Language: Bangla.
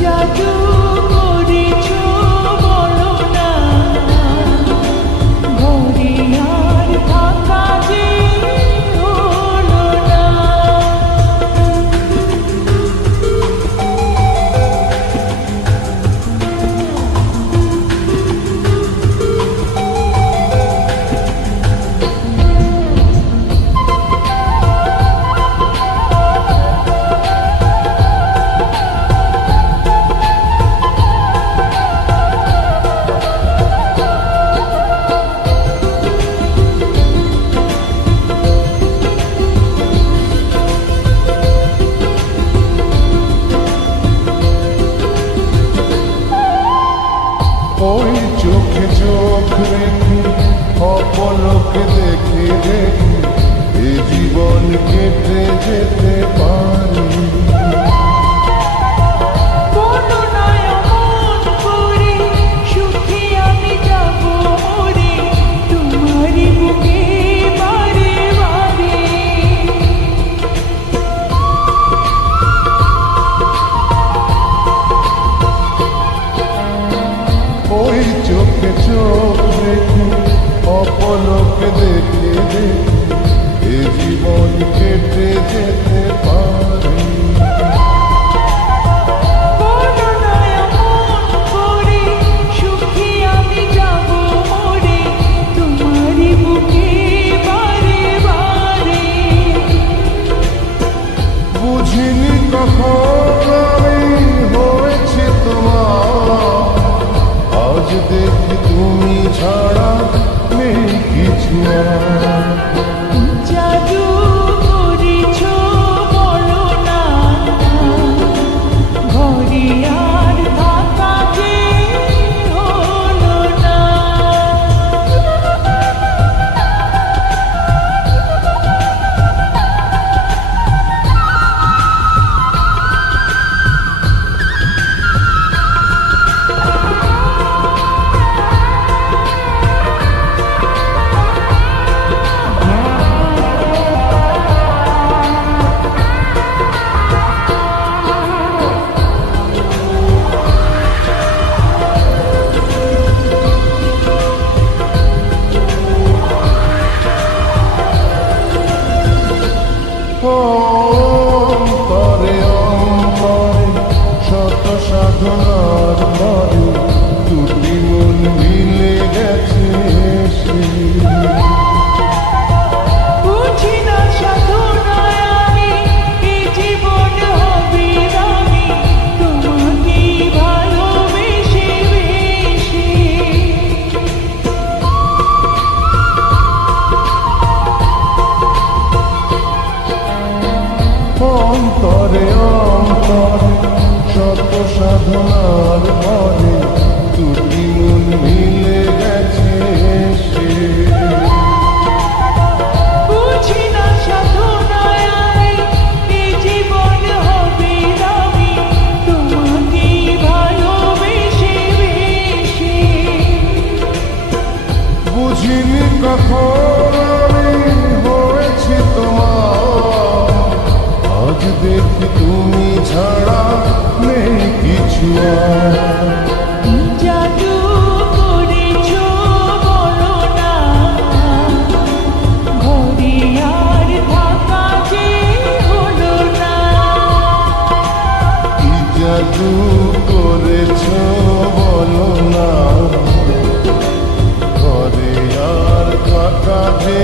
জাদু করেছো বলো না, ঘরে আর থাকা যে হলো না। ওই চোখে চোখ রেখে অপলকে দেখে দেখে এ জীবন কেটে যেতে পারি। বলো না এমন করে, সুখে আমি যাব মরে, তোমারই বুকে বারে বারে। ওই চোখে চোখ রেখে অপলকে দেখে দেখে এ জীবন কেটে যেতে পারি। বলো না এমন করে, সুখে আমি যাব মরে, তোমারই বুকে বারে বারে। বুঝিনি কখন আমি হয়েছে তোমার, আজ দেখি তুমি ছাড়া নেই কিছু আর। জাদু করেছো বলো না, ঘরে আর থাকা যে হলো না। অন্তরে অন্তরে শত সাধনার পরে দুটি মন মিলে গেছে এসে। বুঝি না সাধনায় আমি, এ জীবন হবে দামি, তোমাকে ভালোবেসে বেশি। অন্তরে অন্তরে শত সাধনার পরে দুটি মন মিলে গেছে এসে। বুঝি না সাধনায় আমি, এ জীবন হবে দামি, তোমাকে ভালোবেসে বেশি। বুঝিনি কখন আমি হয়েছি তোমার, আজ দেখি তুমি ছাড়া নেই কিছু আর। জাদু করেছো বলো না, ঘরে আর থাকা যে হলো না। কি জাদু করেছ বলো না, ঘরে আর থাকা যে